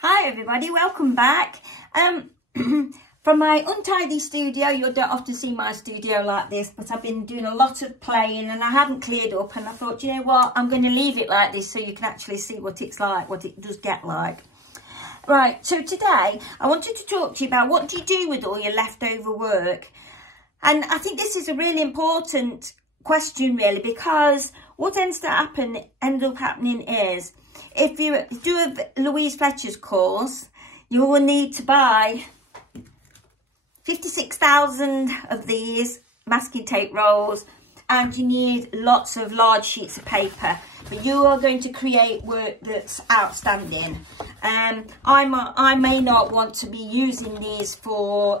Hi everybody, welcome back. From my untidy studio. You don't often see my studio like this, but I've been doing a lot of playing and I haven't cleared up, and I thought, you know what, I'm going to leave it like this so you can actually see what it's like, what it does get like. Right, so today I wanted to talk to you about what do you do with all your leftover work. And I think this is a really important question really, because what ends up happening is, if you do a Louise Fletcher's course, you will need to buy 56,000 of these masking tape rolls, and you need lots of large sheets of paper. But you are going to create work that's outstanding. I may not want to be using these for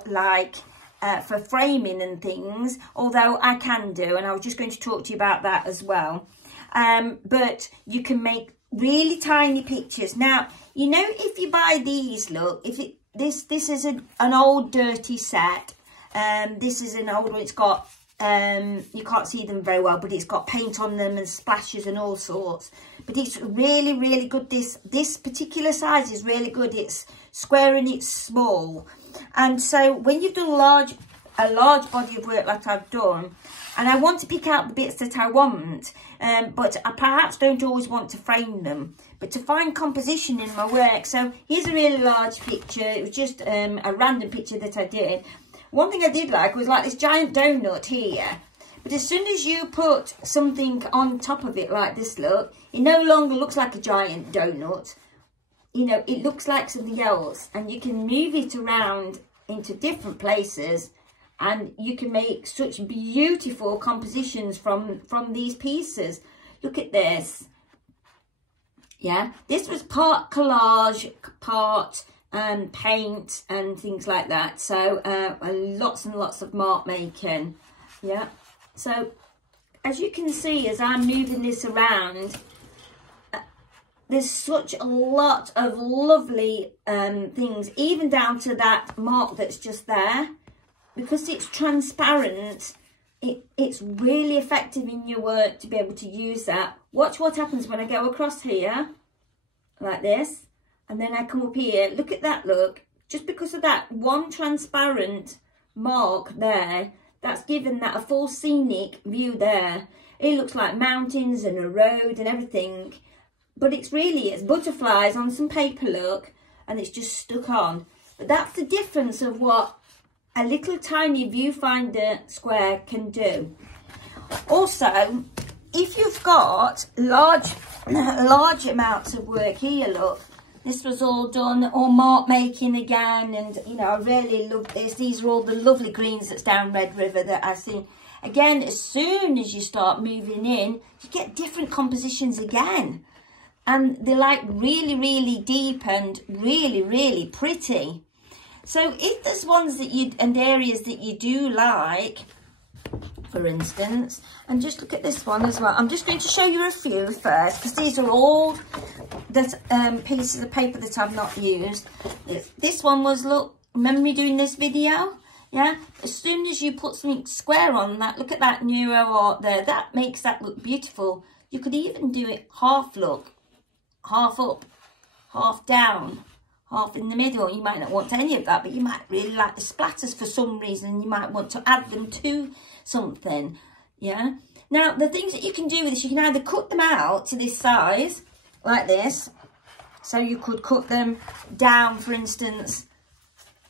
for framing and things, although I can do, and I was just going to talk to you about that as well. But you can make really tiny pictures. Now, you know, if you buy these, look, this is an old dirty set. This is an old one. It's got you can't see them very well, but it's got paint on them and splashes and all sorts. But it's really good. This particular size is really good. It's square and it's small. And so when you've done a large body of work like I've done, and I want to pick out the bits that I want, but I perhaps don't always want to frame them, but to find composition in my work. So here's a really large picture. It was just a random picture that I did. One thing I did like was like this giant donut here, but as soon as you put something on top of it like this, look, it no longer looks like a giant donut. You know, it looks like something else, and you can move it around into different places, and you can make such beautiful compositions from these pieces. Look at this. Yeah, this was part collage, part paint and things like that. So lots and lots of mark making. Yeah, so as you can see, as I'm moving this around, there's such a lot of lovely things, even down to that mark that's just there. Because it's transparent, it's really effective in your work to be able to use that. Watch what happens when I go across here, like this, and then I come up here. Look at that, look. Just because of that one transparent mark there, that's given that a full scenic view there. It looks like mountains and a road and everything. But it's butterflies on some paper, look, and it's just stuck on. But that's the difference of what a little tiny viewfinder square can do. Also, if you've got large amounts of work here, look, this was all done, all mark making again, and you know, I really love this. These are all the lovely greens that's down Red River that I've seen. Again, as soon as you start moving in, you get different compositions again, and they're like really deep and really pretty. So if there's ones that and areas that you do like, for instance, and just look at this one as well. I'm just going to show you a few first, because these are all pieces of paper that I've not used. This one was, look, remember me doing this video? Yeah, as soon as you put something square on that, look at that neuro art there, that makes that look beautiful. You could even do it half, look, half up, half down, half in the middle. You might not want any of that, but you might really like the splatters for some reason. You might want to add them to something. Yeah. Now, the things that you can do with this, you can either cut them out to this size, like this. So you could cut them down, for instance,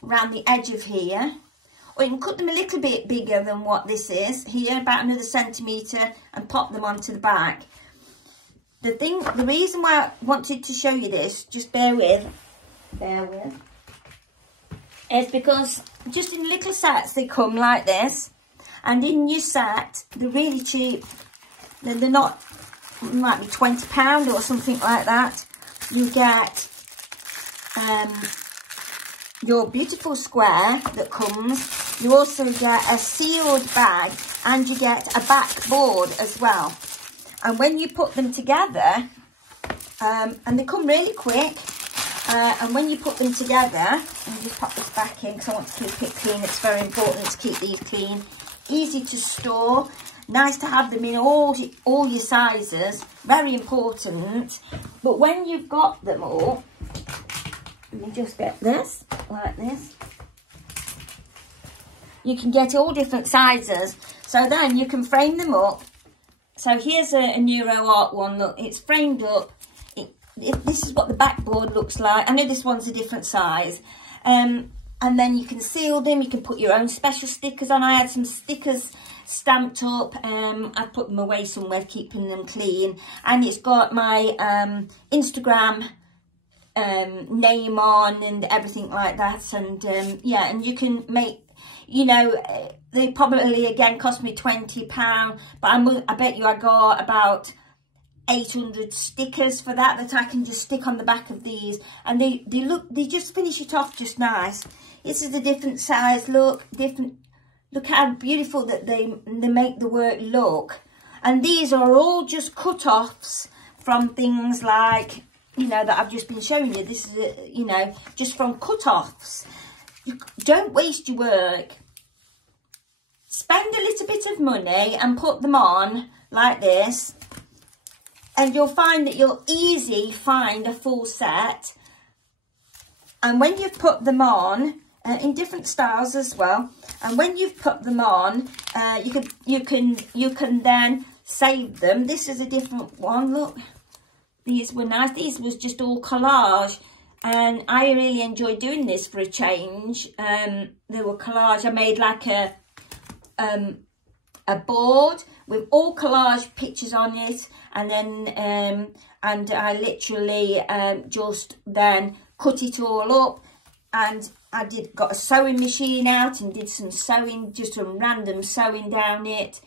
around the edge of here. Or you can cut them a little bit bigger than what this is here, about another centimetre, and pop them onto the back. The reason why I wanted to show you this, just bear with, is because just in little sets they come like this, and in your set they're really cheap. They're not, might be £20 or something like that. You get your beautiful square that comes. You also get a sealed bag, and you get a back board as well. And when you put them together, and they come really quick, and when you put them together, let me just pop this back in because I want to keep it clean. It's very important to keep these clean. Easy to store. Nice to have them in all your sizes. Very important. But when you've got them all, Let me just get this, like this. You can get all different sizes. So then you can frame them up. So here's a neuro art one. Look, it's framed up. This is what the backboard looks like. I know this one's a different size. And then you can seal them. You can put your own special stickers on. I had some stickers stamped up. I put them away somewhere, keeping them clean. And it's got my Instagram name on and everything like that. And yeah, and you can make, you know, they probably again cost me £20, but I bet you I got about 800 stickers for that I can just stick on the back of these, and they just finish it off just nice. This is a different size. Look how beautiful that they make the work look. And these are all just cut-offs from things like, you know, that I've just been showing you. This is, you know, just from cut-offs. You don't waste your work. Spend a little bit of money and put them on like this, and you'll find that you'll easily find a full set. And when you've put them on, in different styles as well, and when you've put them on, you can then save them. This is a different one. Look, these were nice. These was just all collage, and I really enjoyed doing this for a change. They were collage. I made like a board with all collage pictures on it, and then and I literally just then cut it all up, and I got a sewing machine out and did some sewing, just some random sewing down it.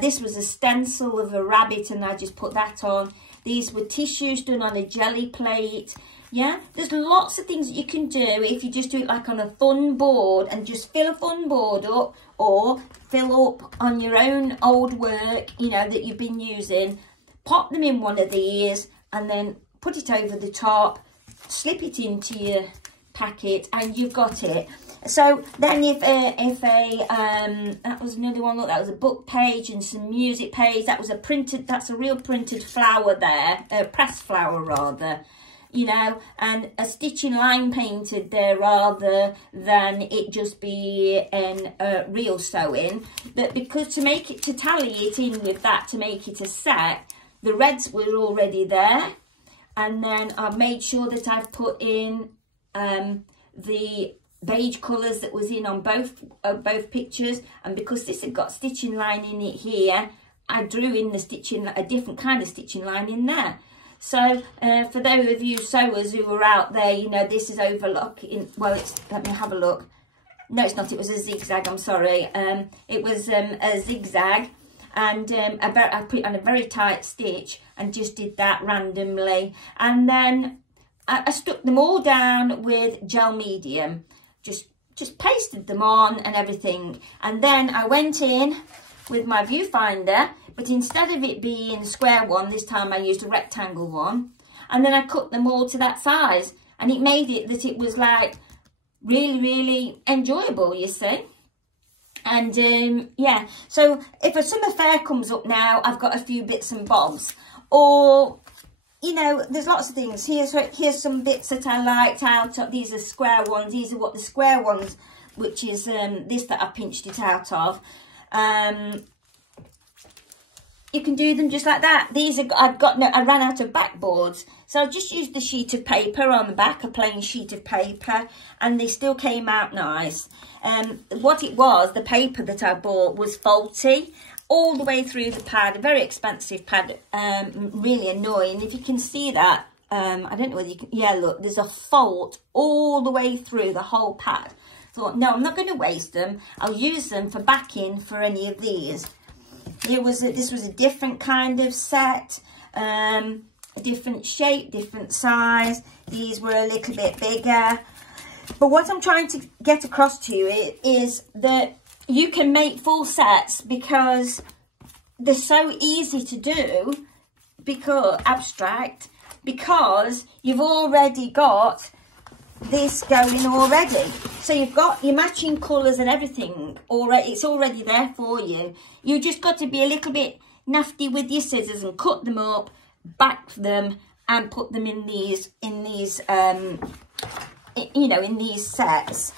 This was a stencil of a rabbit, and I just put that on. These were tissues done on a jelly plate. Yeah, there's lots of things that you can do if you just do it like on a fun board, and just fill a fun board up, or fill up on your own old work, you know, that you've been using. Pop them in one of these, and then put it over the top, slip it into your packet, and you've got it. So then if that was another one. Look, that was a book page and some music page. That was a printed, that's a real printed flower there, a pressed flower rather, you know, and a stitching line painted there rather than it just be in real sewing. But because to tally it in with that, to make it a set, the reds were already there, and then I've made sure that I've put in the beige colours that was in on both pictures. And because this had got stitching line in it here, I drew in the stitching, a different kind of stitching line in there. So for those of you sewers who are out there, you know, this is overlocking. Well, let me have a look. No, it's not. It was a zigzag. I'm sorry. It was a zigzag, and I put it on a very tight stitch and just did that randomly. And then I stuck them all down with gel medium. Just pasted them on and everything. And then I went in with my viewfinder, but instead of it being a square one, this time I used a rectangle one. And then I cut them all to that size, and it made it that it was like really, really enjoyable, you see. And yeah, so if a summer fair comes up now, I've got a few bits and bobs. Or, you know, there's lots of things. Here's some bits that I liked out of. These are square ones. These are what the square ones, which is this that I pinched it out of. You can do them just like that. These are, I ran out of backboards, so I just used the sheet of paper on the back, a plain sheet of paper, and they still came out nice. What it was, the paper that I bought was faulty all the way through the pad, a very expensive pad, really annoying. If you can see that, I don't know whether you can, yeah, look, there's a fault all the way through the whole pad. Thought, no, I'm not going to waste them. I'll use them for backing for any of these. This was a different kind of set, a different shape, different size. These were a little bit bigger. But what I'm trying to get across to you is that you can make full sets because they're so easy to do, because abstract, because you've already got this going already. So you've got your matching colours and everything already. It's already there for you. You just got to be a little bit nifty with your scissors and cut them up, back them, and put them in these you know, in these sets.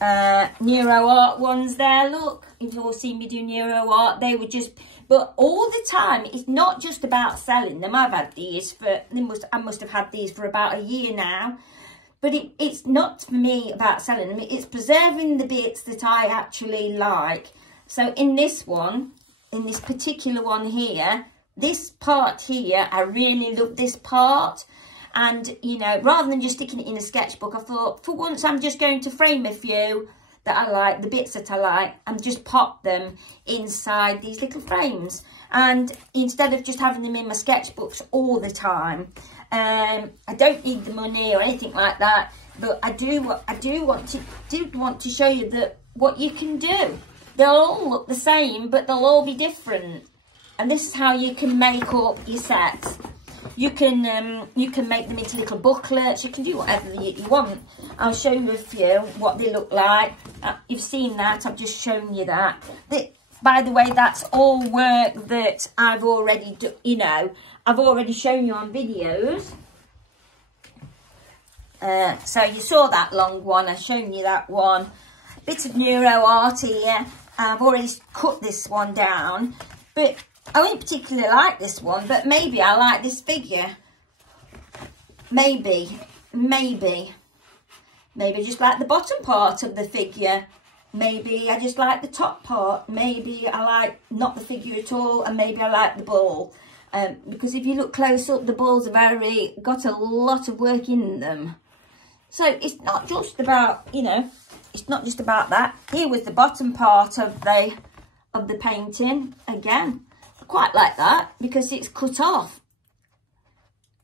Neuro Art ones there, look. You've all seen me do Neuro Art. They were just, but all the time, it's not just about selling them. I've had these for, I must have had these for about a year now. But it's not for me about selling them. It's preserving the bits that I actually like. So in this one, in this particular one here, this part here, I really love this part. And, you know, rather than just sticking it in a sketchbook, I thought, for once, I'm just going to frame a few that I like, the bits that I like, and just pop them inside these little frames. And instead of just having them in my sketchbooks all the time, I don't need the money or anything like that, but I do want to show you that what you can do. They'll all look the same, but they'll all be different. And this is how you can make up your sets. You can make them into little booklets. You can do whatever you want. I'll show you a few, what they look like. You've seen that. I've just shown you that. By the way, that's all work that I've already done, you know, I've already shown you on videos. So you saw that long one. I've shown you that one. Bit of Neuro Art here. I've already cut this one down. But I don't particularly like this one, but maybe I like this figure. Maybe I just like the bottom part of the figure. Maybe I just like the top part. Maybe I like not the figure at all, and maybe I like the ball. Because if you look close up, the balls are got a lot of work in them. So it's not just about, you know, it's not just about that. Here was the bottom part of the painting. Again, I quite like that because it's cut off.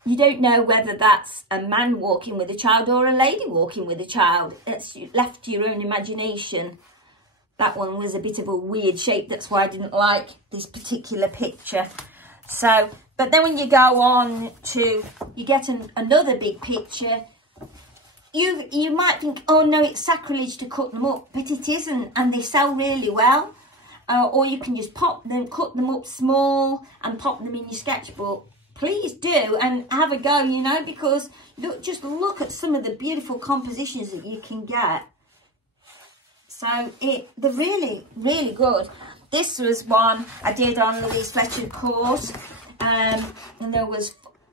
You don't know whether that's a man walking with a child or a lady walking with a child. It's left to your own imagination. That one was a bit of a weird shape. That's why I didn't like this particular picture. So, but then when you go on to, you get another big picture, you might think, oh no, it's sacrilege to cut them up, but it isn't, and they sell really well. Or you can just pop them, cut them up small and pop them in your sketchbook. Please do and have a go, you know, because just look at some of the beautiful compositions that you can get. So they're really, really good. This was one I did on Louise Fletcher's course, and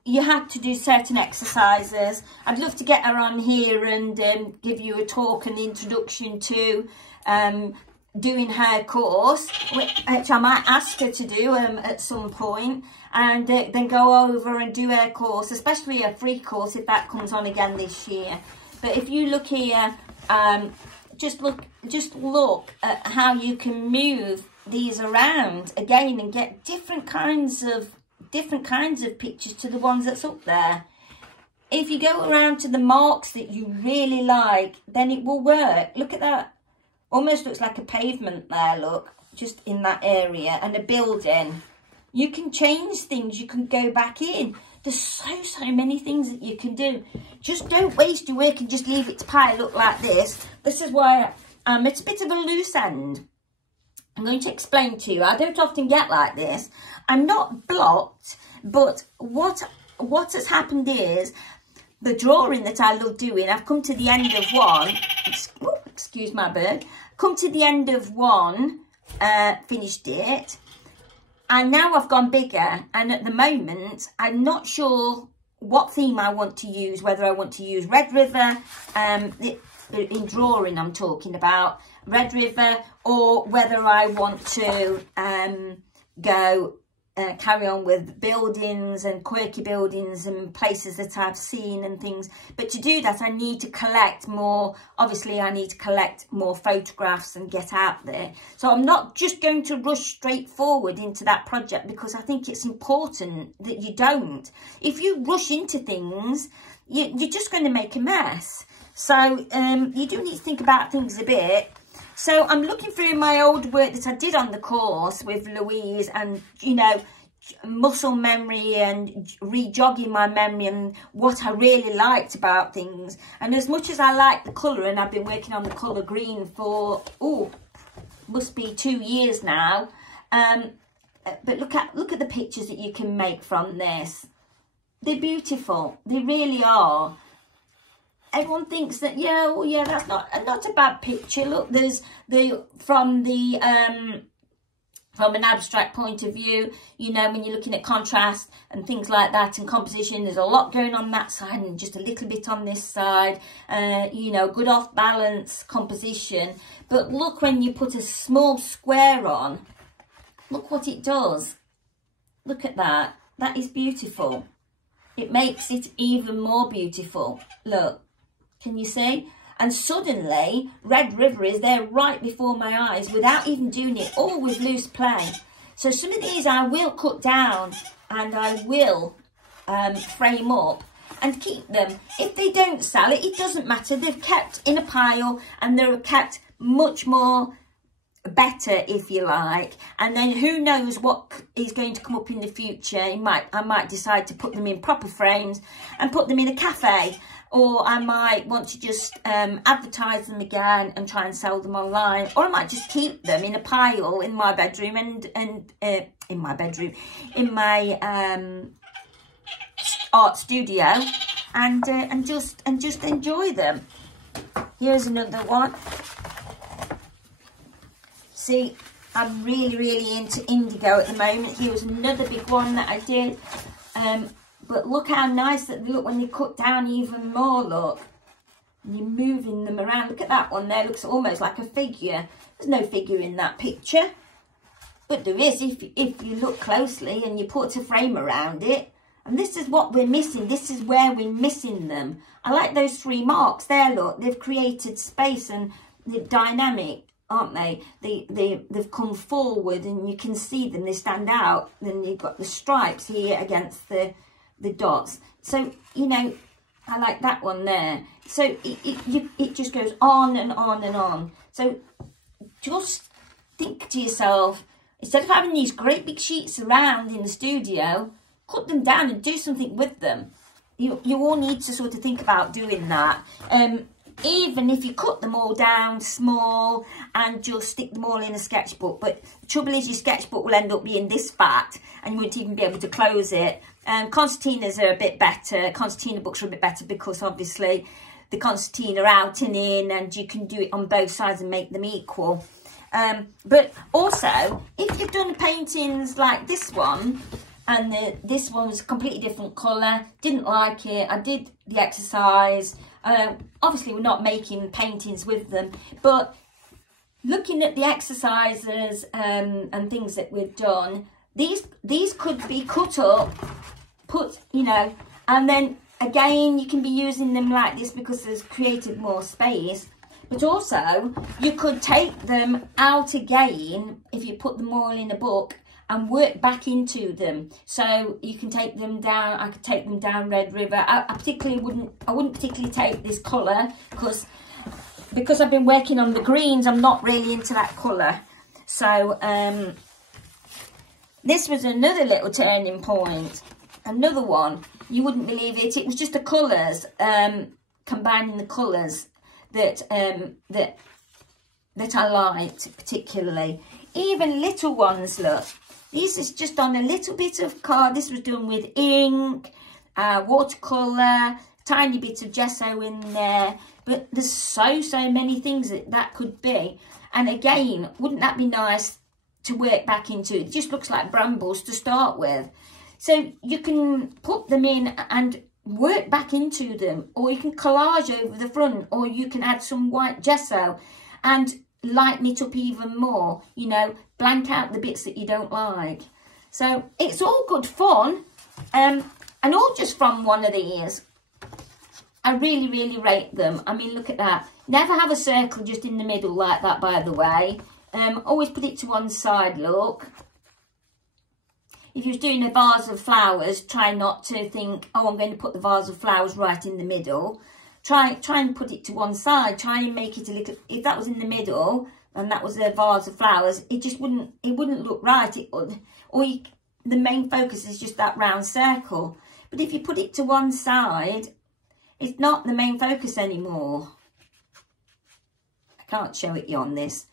you had to do certain exercises. I'd love to get her on here and give you a talk and introduction to doing her course, which I might ask her to do at some point, and then go over and do her course, especially a free course if that comes on again this year. But if you look here, just look at how you can move these around again and get different kinds of pictures to the ones that's up there. If you go around to the marks that you really like, then it will work. Look at that. Almost looks like a pavement there, look, just in that area, and a building. You can change things, you can go back in. There's so many things that you can do. Just don't waste your work and just leave it to pile up like this. This is why it's a bit of a loose end. I'm going to explain to you. I don't often get like this. I'm not blocked, but what has happened is the drawing that I love doing, I've come to the end of one. Excuse my bird. Come to the end of one, finished it, and now I've gone bigger, and at the moment I'm not sure what theme I want to use, whether I want to use Red River, in drawing I'm talking about, Red River, or whether I want to carry on with buildings and quirky buildings and places that I've seen and things. But to do that, I need to collect more. Obviously, I need to collect more photographs and get out there. So I'm not just going to rush straight forward into that project, because I think it's important that you don't. If you rush into things, you're just going to make a mess. So you do need to think about things a bit. So I'm looking through my old work that I did on the course with Louise, and, you know, muscle memory and re-jogging my memory and what I really liked about things. And as much as I like the colour, and I've been working on the colour green for, must be 2 years now. But look at the pictures that you can make from this. They're beautiful. They really are. everyone thinks that, yeah, well, yeah, that's not a bad picture. Look, there's from an abstract point of view, you know, when you're looking at contrast and things like that and composition, there's a lot going on that side and just a little bit on this side, you know, good off balance composition. But look, when you put a small square on, look what it does. Look at that. That is beautiful. It makes it even more beautiful. Look, can you see? And suddenly, Red River is there right before my eyes without even doing it, all with loose play. So some of these I will cut down and I will frame up and keep them. If they don't sell it, it doesn't matter. They've kept in a pile and they're kept much more better, if you like. And then who knows what is going to come up in the future. I might decide to put them in proper frames and put them in a cafe. Or I might want to just advertise them again and try and sell them online. Or I might just keep them in a pile in my bedroom in my art studio and just enjoy them. Here's another one. See, I'm really into indigo at the moment. Here was another big one that I did. But look how nice that they look when they cut down even more, look. And you're moving them around. Look at that one there, looks almost like a figure. There's no figure in that picture. But there is if you look closely and you put a frame around it. And this is what we're missing. This is where we're missing them. I like those 3 marks there, look. They've created space and they're dynamic, aren't they? They've come forward and you can see them. They stand out. Then you've got the stripes here against the dots. So, you know, I like that one there. So it just goes on and on and on. So just think to yourself, instead of having these great big sheets around in the studio, cut them down and do something with them. You all need to sort of think about doing that. Even if you cut them all down small and just stick them all in a sketchbook. But the trouble is your sketchbook will end up being this fat and you won't even be able to close it. Concertinas are a bit better. Concertina books are a bit better because obviously the concertina are out and in and you can do it on both sides and make them equal. But also, if you've done paintings like this one, and this one was a completely different colour, didn't like it, I did the exercise. Obviously, we're not making paintings with them, but looking at the exercises and things that we've done, these could be cut up, put, you know, and then again, you can be using them like this because there's created more space. But also, you could take them out again if you put them all in a book and work back into them. So you can take them down. I could take them down Red River. I wouldn't particularly take this colour because I've been working on the greens. I'm not really into that colour. So this was another little turning point. Another one. You wouldn't believe it. It was just the colours, combining the colours that I liked particularly. Even little ones, look. This is just on a little bit of card. This was done with ink, watercolor, tiny bit of gesso in there. But there's so many things that could be. And again, wouldn't that be nice to work back into? It just looks like brambles to start with. So you can put them in and work back into them. Or you can collage over the front. Or you can add some white gesso and lighten it up even more, you know, blank out the bits that you don't like. So it's all good fun, and all just from one of these. I really rate them. I mean, look at that. Never have a circle just in the middle like that, by the way. Always put it to one side, look. If you're doing a vase of flowers, try not to think, oh, I'm going to put the vase of flowers right in the middle. Try and put it to one side. Try and make it a little. If that was in the middle and that was a vase of flowers, it just wouldn't look right. It would, the main focus is just that round circle. But if you put it to one side, it's not the main focus anymore. I can't show it you on this.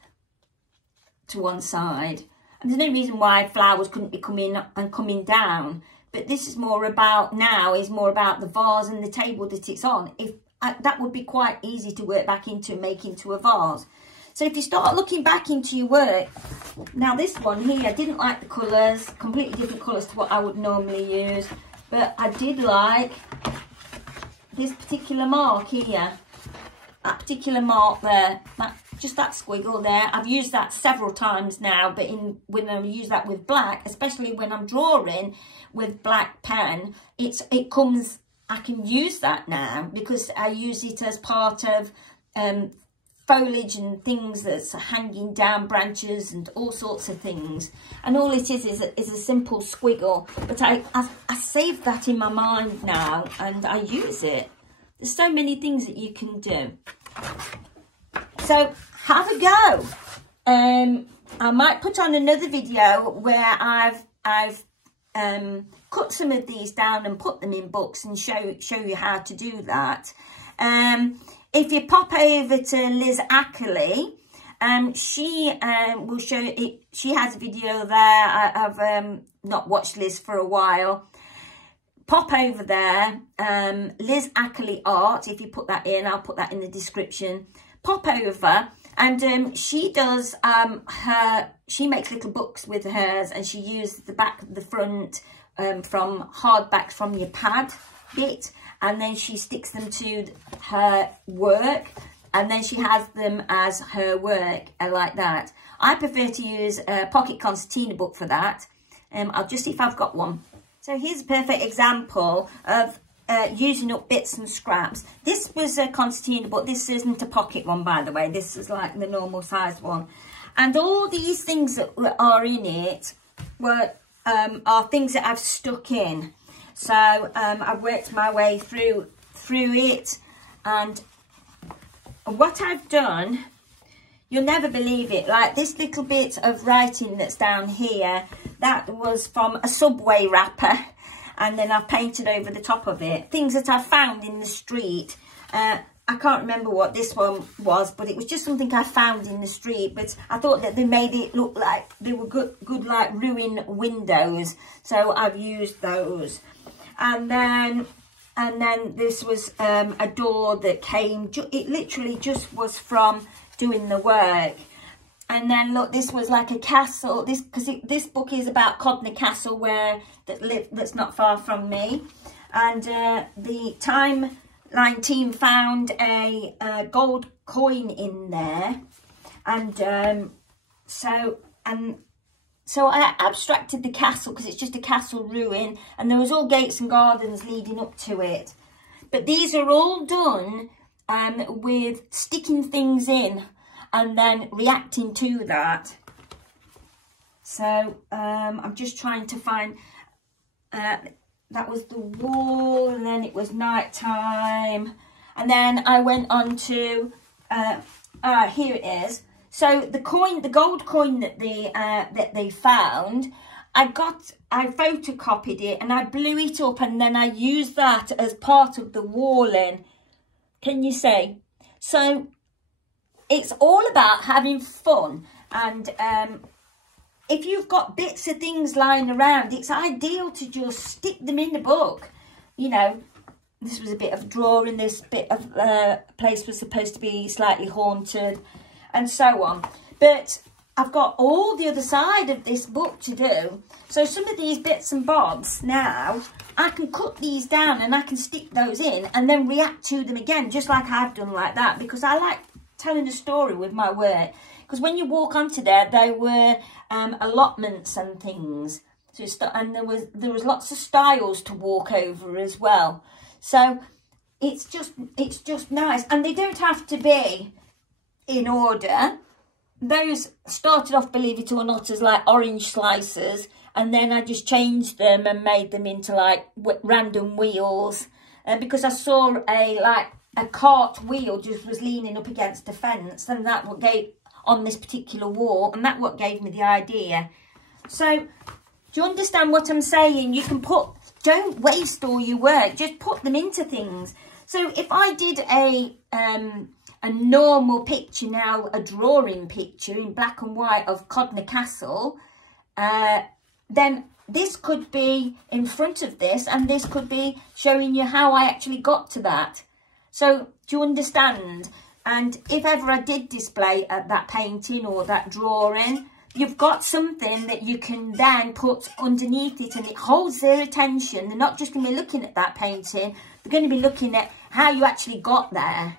To one side, and there's no reason why flowers couldn't be coming down. But this is more about now. Is more about the vase and the table that it's on. If that would be quite easy to work back into and make into a vase. So if you start looking back into your work, now this one here, I didn't like the colours, completely different colours to what I would normally use, but I did like this particular mark here, that particular mark there, just that squiggle there. I've used that several times now, but when I use that with black, especially when I'm drawing with black pen, I can use that now because I use it as part of foliage and things that's hanging down, branches and all sorts of things. And all it is a simple squiggle, but I save that in my mind now and I use it. There's so many things that you can do. So have a go. I might put on another video where I've cut some of these down and put them in books and show you how to do that. If you pop over to Liz Ackley, she will show it. She has a video there. I've not watched Liz for a while. Pop over there, Liz Ackley Art. If you put that in, I'll put that in the description. Pop over, and she does she makes little books with hers, and she uses the back, the front from hardbacks from your pad bit, and then she sticks them to her work, and then she has them as her work like that. I prefer to use a pocket concertina book for that. I'll just see if I've got one. So here's a perfect example of using up bits and scraps. This was a concertina book. This isn't a pocket one, by the way. This is like the normal sized one. And all these things that are in it are things that I've stuck in. So I've worked my way through it, and what I've done, you'll never believe it, like this little bit of writing that's down here, that was from a Subway wrapper, and then I've painted over the top of it. Things that I found in the street. I can't remember what this one was, but it was just something I found in the street. But I thought that they made it look like they were good like ruin windows. So I've used those. And then this was a door that came. It literally just was from doing the work. And then look, this was like a castle. This book is about Codnor Castle, that's not far from me. And the Timeline team found a gold coin in there, and so I abstracted the castle because it's just a castle ruin, and there was all gates and gardens leading up to it. But these are all done with sticking things in and then reacting to that. So I'm just trying to find, that was the wall, and then it was night time, and then I went on to here it is. So the coin, the gold coin that they found, I photocopied it and I blew it up, and then I used that as part of the walling. Can you see? So it's all about having fun, and if you've got bits of things lying around, it's ideal to just stick them in the book. You know, this was a bit of a drawing, this bit of place was supposed to be slightly haunted, and so on. But I've got all the other side of this book to do. So some of these bits and bobs now, I can cut these down and I can stick those in and then react to them again, just like I've done like that, because I like telling a story with my work. Because when you walk onto there were allotments and things. So and there was lots of styles to walk over as well. So it's just nice, and they don't have to be in order. Those started off, believe it or not, as like orange slices, and then I just changed them and made them into like random wheels, because I saw a cart wheel just was leaning up against a fence, and that what gave on this particular wall, and that what gave me the idea. So do you understand what I'm saying? You can don't waste all your work, just put them into things. So if I did a normal picture now, a drawing picture in black and white of Codnor Castle, then this could be in front of this, and this could be showing you how I actually got to that. So do you understand? And if ever I did display that painting or that drawing, you've got something that you can then put underneath it, and it holds their attention. They're not just going to be looking at that painting, they're going to be looking at how you actually got there.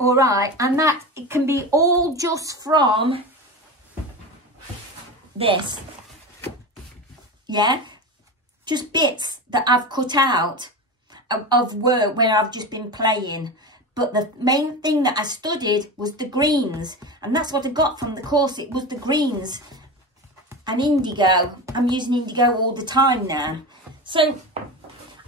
All right, and that it can be all just from this. Yeah, just bits that I've cut out of work where I've just been playing. But the main thing that I studied was the greens. And that's what I got from the course. It was the greens and indigo. I'm using indigo all the time now. So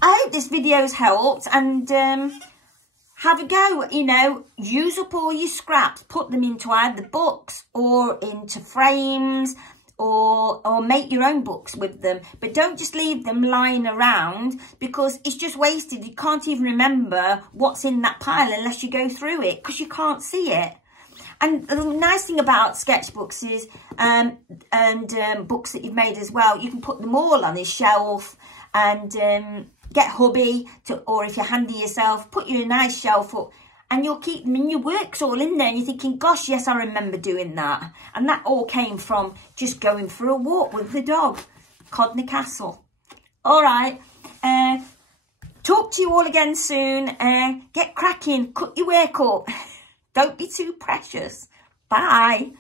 I hope this video's helped. And have a go, you know, use up all your scraps. Put them into either books or into frames. Or make your own books with them. But don't just leave them lying around, because it's just wasted. You can't even remember what's in that pile unless you go through it, because you can't see it. And the nice thing about sketchbooks is, books that you've made as well, you can put them all on a shelf and get hubby to, or if you're handy yourself, put you a nice shelf up. And you'll keep them in your works all in there. And you're thinking, gosh, yes, I remember doing that. And that all came from just going for a walk with the dog. Codney Castle. All right. Talk to you all again soon. Get cracking. Cut your work up. Don't be too precious. Bye.